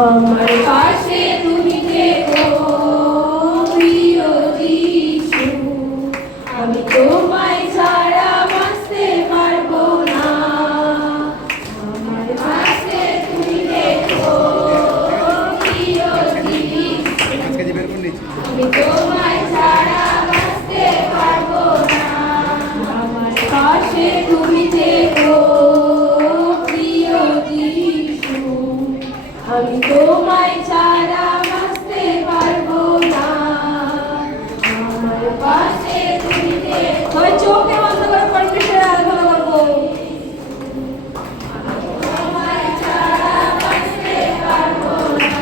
আমার পাশে তুমি থেকো প্রিয় যিশু, আমি তোমায় ছাড়া বাঁচতে পারবো না। আমার পাশে তুমি থেকো প্রিয় যিশু, আমি তোমায় ছাড়া বাঁচতে পারবো না। আমার পাশে তুমি থেকো প্রিয় যিশু, আমি তোমায় ছাড়া বাঁচতে পারবো না। আমার পাশে তুমি থেকো। চোখে বন্ধ করে পরমেশ্বরের আরাধনা করবো। তোমায় ছাড়া বাঁচতে পারবো না।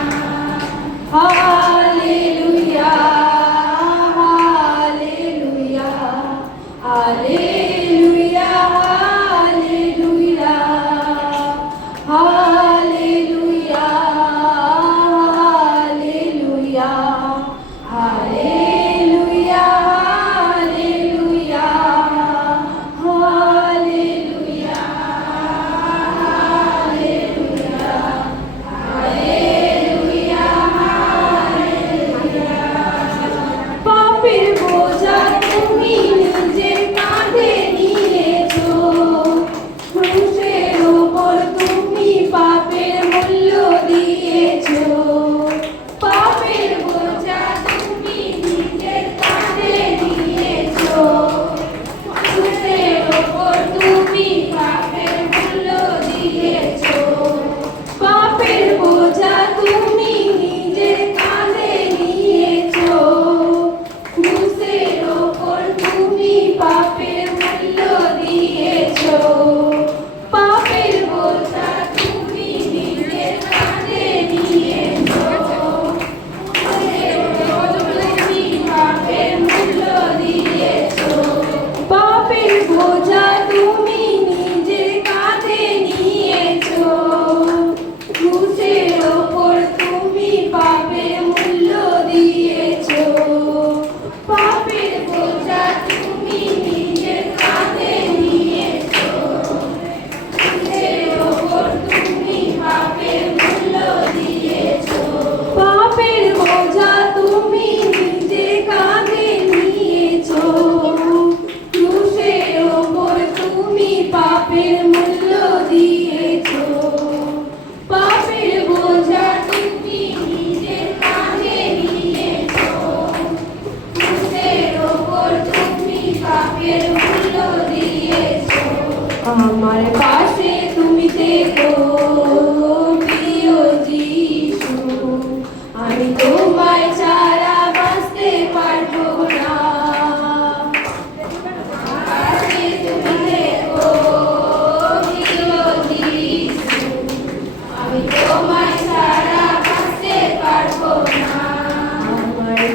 Hallelujah hallelujah hallelujah hallelujah hallelujah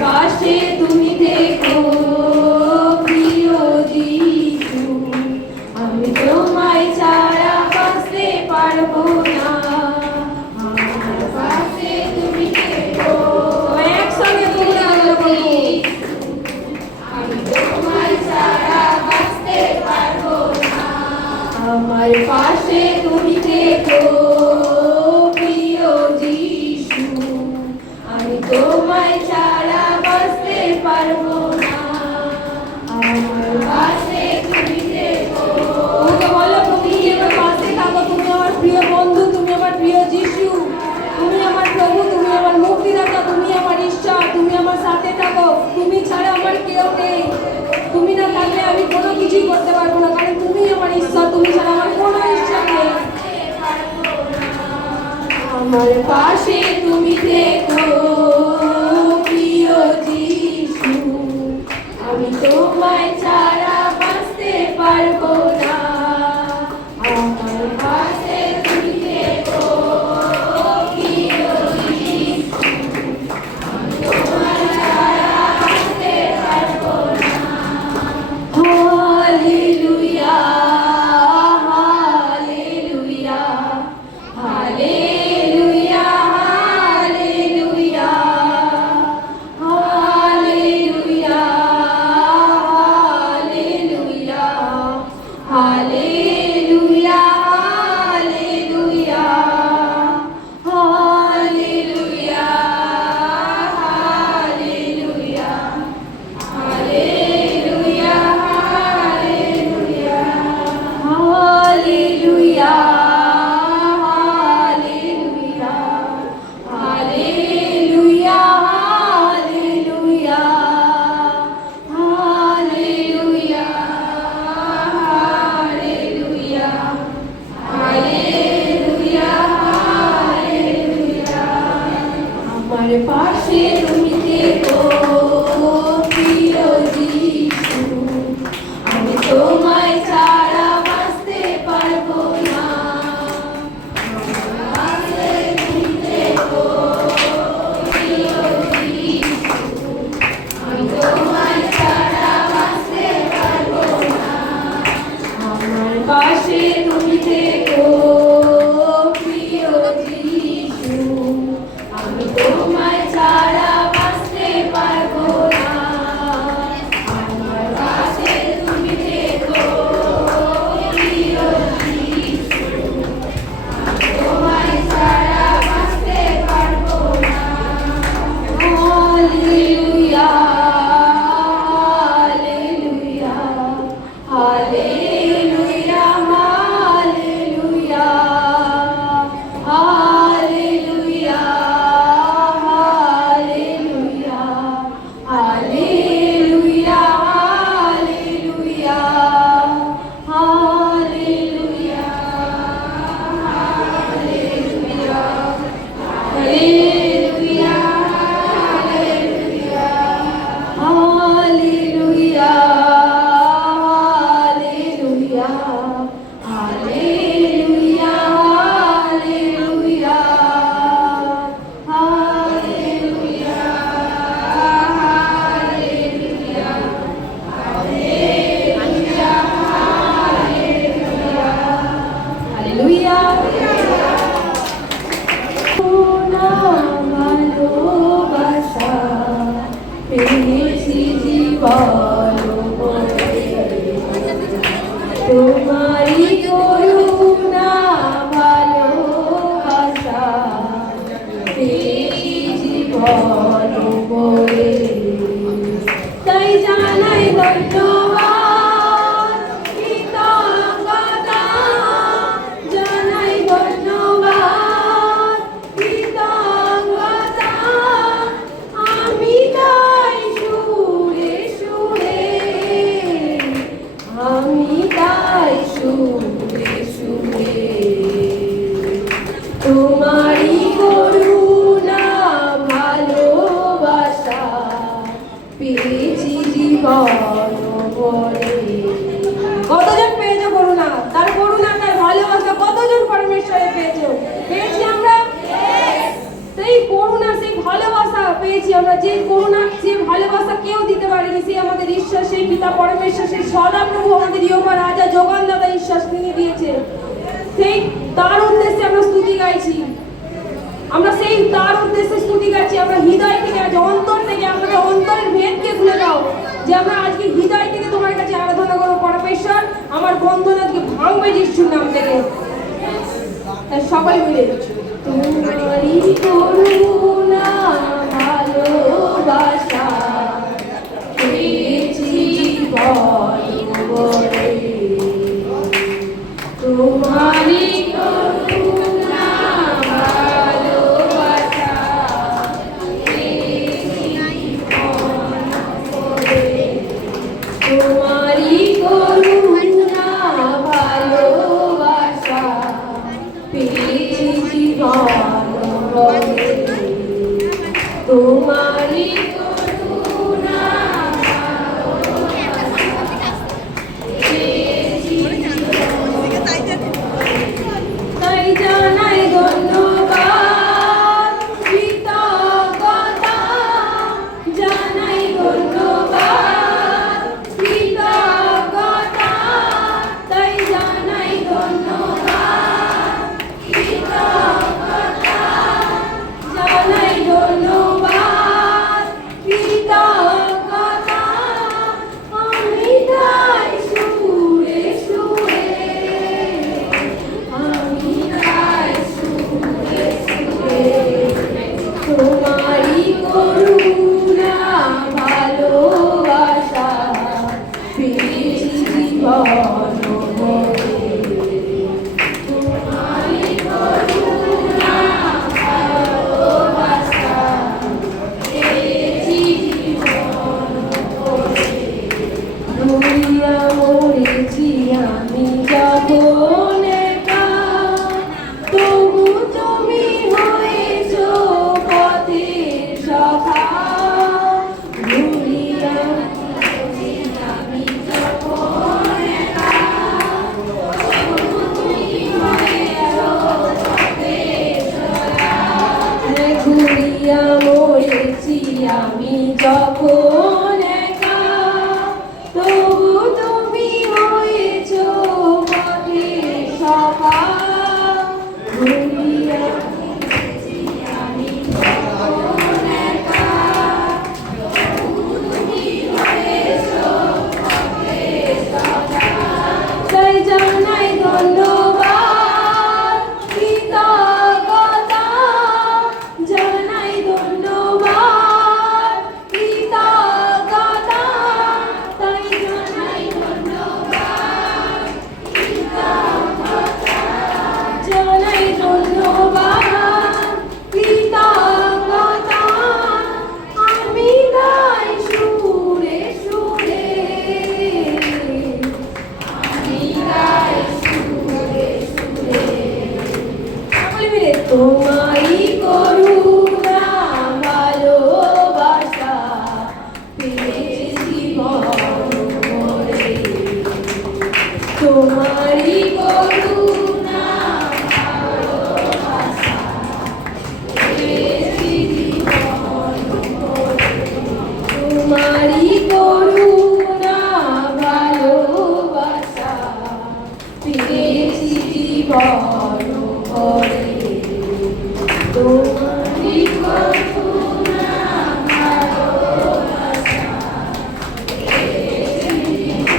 পাশে তুমি থেকো প্রিয় যিশু, আমি তোমায় ছাড়া বাঁচতে পারবো না। আমার পাশে তুমি থেকো, একসঙ্গে তোমরা বলো, আমি তোমায় ছাড়া বাঁচতে পারবো না। আমার পাশে তুমি থেকো প্রিয় যিশু, আমি তোমায় ছাড়া বাঁচতে পারবো না। আমার পাশে তুমি থেকো, বলো তুমি আমার পাশে থাকো, তুমি আমার প্রিয় বন্ধু, তুমি আমার প্রিয় যিশু, তুমি আমার প্রভু, তুমি আমার মুক্তিদাতা, তুমি আমার ঈশ্বর, তুমি আমার সাথে থাকো। তুমি ছাড়া আমার কেউ নেই, তুমি না থাকলে আমি কোনো কিছুই করতে পারবো না, কারণ তুমি আমার ঈশ্বর, তুমি ছাড়া আমার কোনো ঈশ্বর নেই। আমার পাশে তুমি থেকো প্রিয় যিশু, আমি তোমায় ছাড়া বাঁচতে পারবো না। আমার পাশে তুমি থেকো প্রিয় যিশু, আমি তোমায় ছাড়া বাঁচতে পারবো না। Hallelujah, hallelujah, hallelujah, hallelujah, hallelujah, hallelujah, hallelujah, hallelujah, hallelujah, hallelujah, hallelujah, hallelujah, hallelujah, hallelujah, hallelujah, hallelujah, hallelujah, hallelujah, hallelujah. আমার পাশে তুমি থেকো প্রিয় যিশু, আমি তোমায় ছাড়া বাঁচতে পারবো না। আমার পাশে তুমি থেকো প্রিয় যিশু, আমি তোমায় ছাড়া বাঁচতে পারবো না। আমার পাশে তুমি থেকো প্রিয় যিশু, আমি তোমায় ছাড়া বাঁচতে পারবো না। আমার পাশে তুমি থেকো প্রিয় যিশু, আমি তোমায় ছাড়া বাঁচতে পারবো না। Hallelujah, hallelujah, hallelujah, hallelujah, hallelujah, hallelujah, hallelujah, hallelujah, hallelujah, hallelujah, hallelujah, hallelujah, hallelujah, hallelujah, hallelujah, hallelujah, hallelujah. ভালোবাসা পেয়েছি জীবন ভরে, তোমারই করুণা ভালোবাসা পেয়েছি জীবন ভরে। তাই জানাই ধন্যবাদ, কৃতজ্ঞতা, জানাই ধন্যবাদ, কৃতজ্ঞতা, আমি তাই সুরে সুরে, আমি তাই সুরে সুরে তোমারই করুণা ভালোবাসা পেয়েছি জীবন ভরে। কতজন পেয়েছো করুণা? তার করুণা, তার ভালোবাসা কতজন পরমেশ্বরে পেয়েছো? পেয়েছি আমরা। সেই করুণা, সেই ভালোবাসা পেয়েছি আমরা, যে করুণা, যে আমাদের ঈশ্বর, সেই পিতা পরমেশ্বর, সেই সদাপ্রভু আমাদের ইয়োবা রাজা যোগানদাতা ঈশ্বর তিনি দিয়েছে। সেই তার উদ্দেশ্যে আমরা স্তুতি গাইছি, আমরা সেই তার উদ্দেশ্যে স্তুতি গাইছি। আমরা হৃদয় থেকে, আজ অন্তর থেকে, আমাদের অন্তরের ভেদকে খুলে দাও, যে আমরা আজকে হৃদয় থেকে তোমার কাছে আরাধনা করবো। পরমেশ্বর, আমার বন্ধন আজকে ভাঙবে যিশুর নাম থেকে। সবাই মিলে তোমারই করুণা ভালোবাসা পেয়েছি জীবন ভরে, তোমারই করুণা ভালোবাসা পেয়েছি জীবন ভরে, তোমারই করুণা ভালোবাসা পেয়েছি জীবন ভরে, তোমারই করুণা পেয়েছি জীবন। তাই জানাই ধন্যবাদ, কৃতজ্ঞতা জানাই ধন্যবাদ, কৃতজ্ঞতা তাই জানাই ধন্যবাদ, কৃতজ্ঞতা জানাই ধন্যবাদ, কৃতজ্ঞতা আমি গাই সুরে সুরে, আমি গাই সুরে সুরে, তোমারই করুণা ভালোবাসা পেয়েছি জীবন ভরে, তোমারই করুণা ভালোবাসা পেয়েছি জীবন ভরে। রুইয়া মরেছি আমি যখন একা, তবু তুমি হয়েছ পথের সখা। রুইয়া মরেছি আমি যখন একা, তবু তুমি হয়েছ পথের সখা। ঘুরিয়া মরেছি আমি যখন একা, তবু তুমি হয়েছ পথের সখা। ঘুরিয়া মরেছি আমি যখন একা, তবু তুমি হয়েছ পথের সখা। তাই জানাই ধন্যবাদ, কৃতজ্ঞতা জানাই ধন্যবাদ, কৃতজ্ঞতা তাই জানাই ধন্যবাদ, কৃতজ্ঞতা জানাই ধন্যবাদ, কৃতজ্ঞতা আমি গাই সুরে সুরে, আমি গাই সুরে সুরে। সকলে মিলে তোমারই করুণা ভালোবাসা পেয়েছি জীবন ভরে, তোমারই করুণা ভালোবাসা পেয়েছি জীবন ভরে, তোমারই করুণা ভালোবাসা পেয়েছি জীবন ভরে, তোমারই করুণা ভালোবাসা পেয়েছি জীবন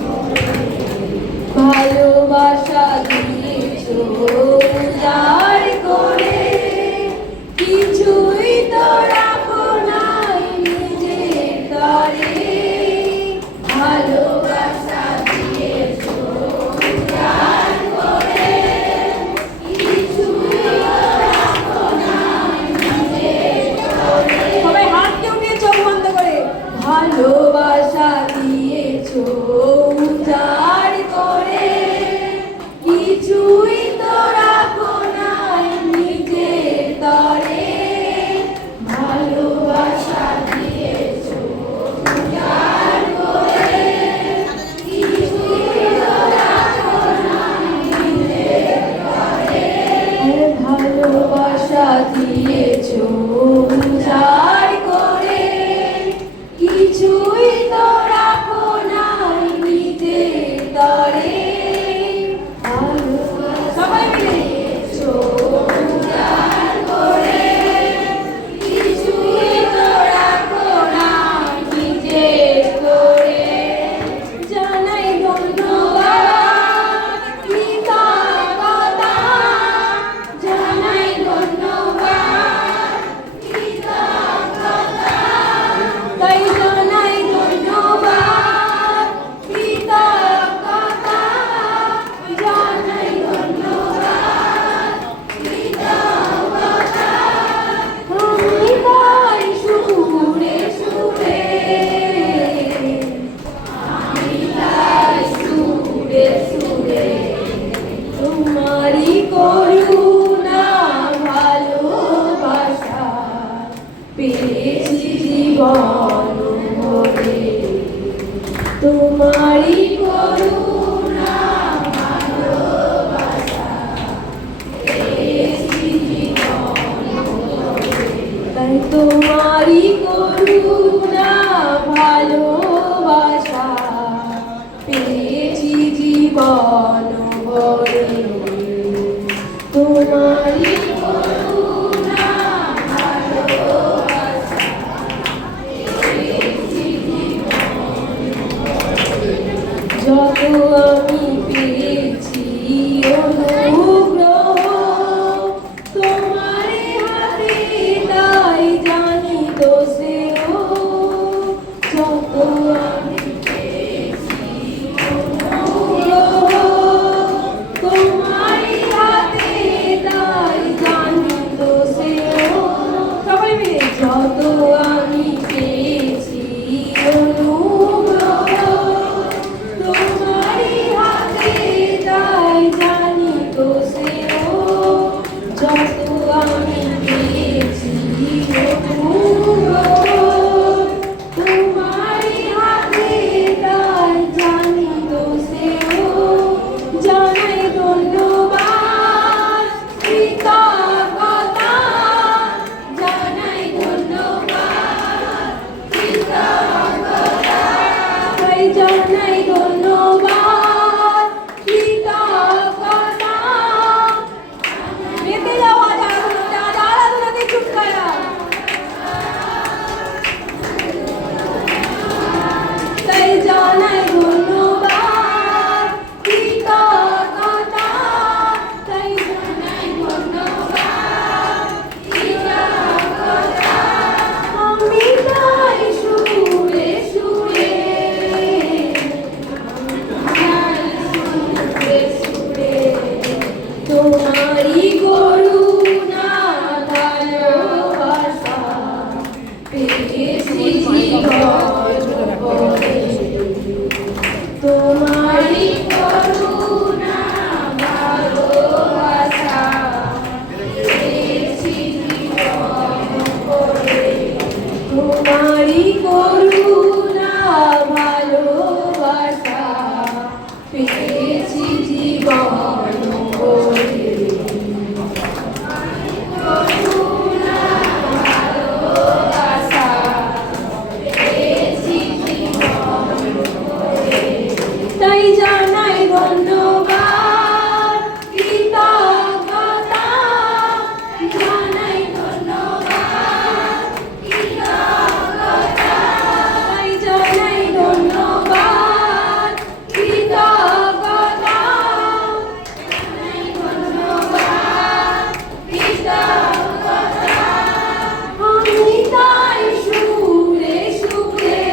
ভরে। ভালোবাসা দিয়েছ উজাড় করে, কিছুই তো রাখো নাই নিজের তরে। ভালোবাসা দিয়েছ উজাড় করে, কিছুই তো রাখো নাই নিজের তরে। সবাই হাতকে উঠিয়ে চোখ বন্ধ করে। ভালোবাসা দিয়েছ উজাড় করে, কিছুই তো রাখো নাই নিজের তরে। ভালোবাসা দিয়েছ উজাড় করে, কিছুই তো রাখো নাই নিজের তরে। ভালোবাসা দিয়েছ উজাড় করে, কিছুই জীবন ভরে। তোমারই করুণা ভালোবাসা পেয়েছি জীবন ভরে। তাই তোমারই করুণা ভালোবাসা পেয়েছি জীবন ভরে। তোমারই করুণা ভালোবাসা পেয়েছি জীবন ভরে। যত আমি পেয়েছি অনুগ্রহ তোমার হাতে, তাই জানি তো সেও। যত আমি পেয়েছি অনুগ্রহ তোমার হাতে, তাই জানি তো সেও। সবাই মিলে যত আমি পেয়েছি অনুগ্রহ তোমার হাতে, তাই জানি তো সেও। যত আমি পেয়েছি অনুগ্রহ তোমার হাতে, তাই জানি তো সেও। জানাই ধন্যবাদ কৃতজ্ঞতা, জানাই ধন্যবাদ কৃতজ্ঞতা, তাই জানাই ধন্যবাদ কৃতজ্ঞতা। মেতে যাওয়া আরাধনাতে চুপ করা, তাই জানাই ধন্যবাদ কৃতজ্ঞতা, তাই জানাই ধন্যবাদ কৃতজ্ঞতা। আমি তাই সুরে সুরে, সুরে সুরে তোমারই করুণা ভালোবাসা পেয়েছি জীবন ভরে। তোমারই করুণা ভালোবাসা পেয়েছি জীবন ভরে। তোমারই করুণা ভালোবাসা পেয়েছি জীবন ভরে। করুণা ভালোবাসা পেয়েছি জীবন ভরে। তাই জানাই ধন্যবাদ কৃতজ্ঞতা, জানাই ধন্যবাদ কৃতজ্ঞতা, তাই জানাই ধন্যবাদ কৃতজ্ঞতা, জানাই ধন্যবাদ কৃতজ্ঞতা। আমি তাই সুরে সুরে,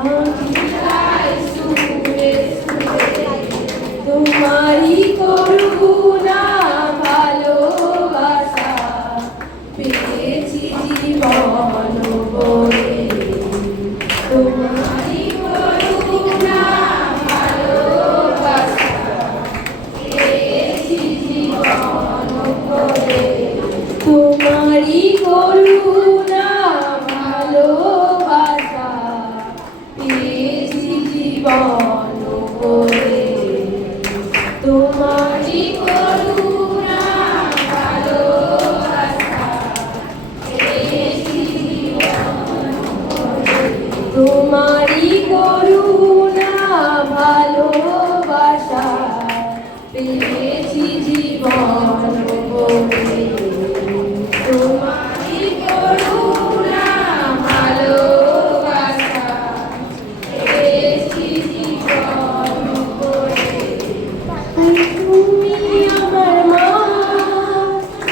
আমি তাই সুরে সুরে তোমারই করুণা ভালোবাসা পেয়েছি জীবন ভরে। তোমারই করুণা ভালোবাসা পেয়েছি জীবন ভরে। তোমারই করুণা ভালোবাসা পেয়েছি জীবন ভরে। তোমারই করুণা ভালোবাসা পেয়েছি জীবন ভরে। তোমারই করুণা ভালোবাসা পেয়েছি জীবন ভরে। তোমারই করুণা ভালোবাসা পেয়েছি জীবন ভরে। তুমি আমার মা,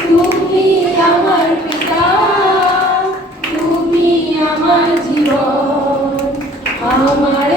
তুমি আমার পিতা, তুমি আমার জীবন, আমার